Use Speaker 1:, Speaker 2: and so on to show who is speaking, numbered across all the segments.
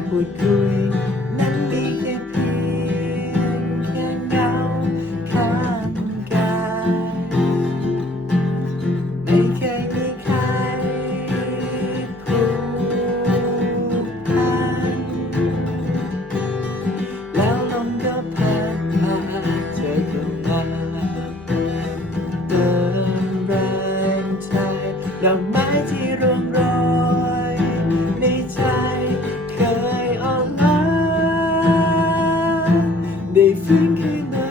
Speaker 1: like we're doing Amen.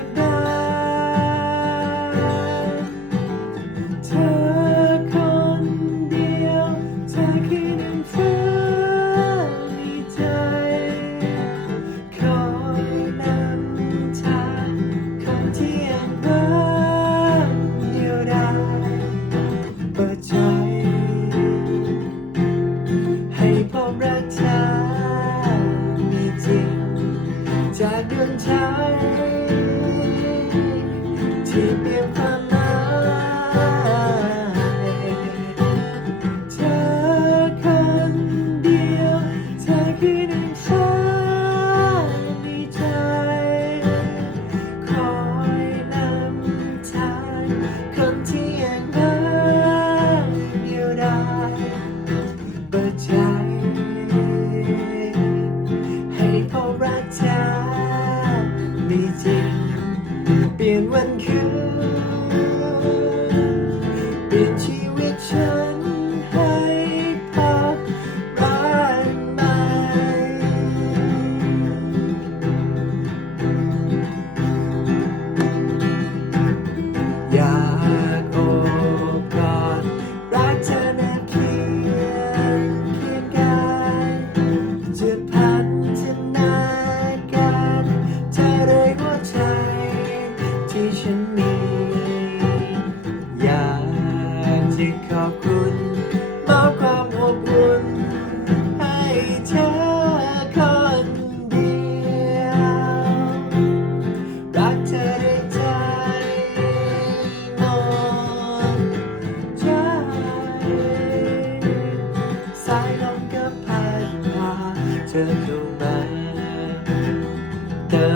Speaker 1: เติ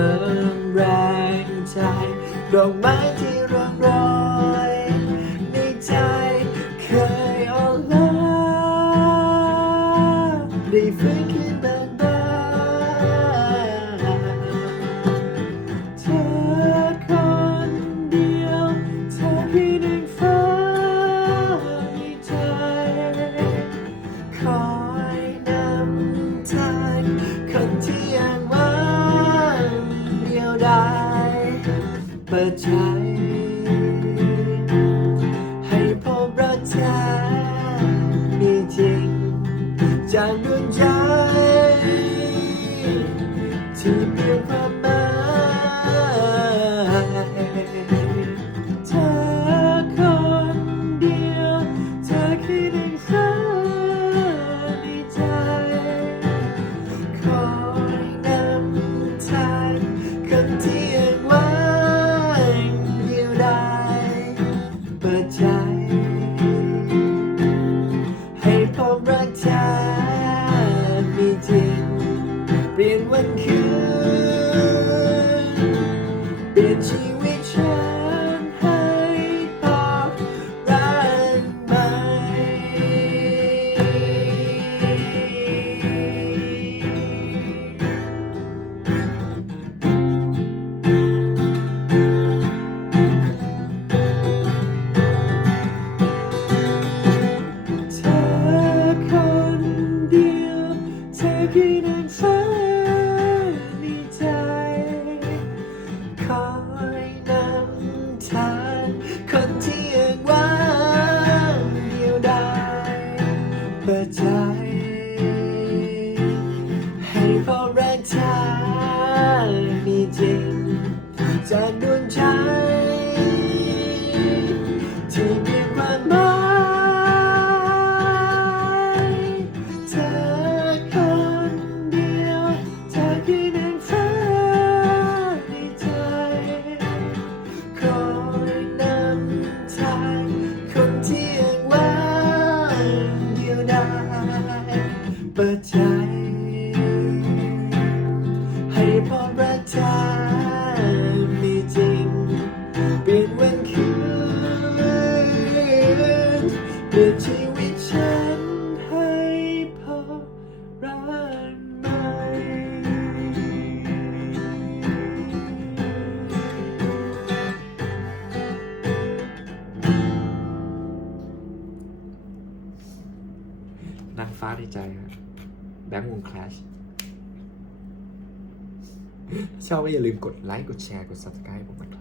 Speaker 1: มแรงใจดอกไม้ที่ร่องรอยในใจเคยอ่อนล้าได้ฟื้น ให้พบรักแท้จริงจากดวงใจที่เปลี่ยนความ ให้พอแรงชามีจริงจากดวงใจที่มีความหมายเธอคนเดียวเธอคือหนึ่งฟ้าในใจ นางฟ้าในใจฮะแบงค์วงคลาชชอบก็อย่าลืมกดไลค์ กดแชร์ กด subscribe ผมนะครับ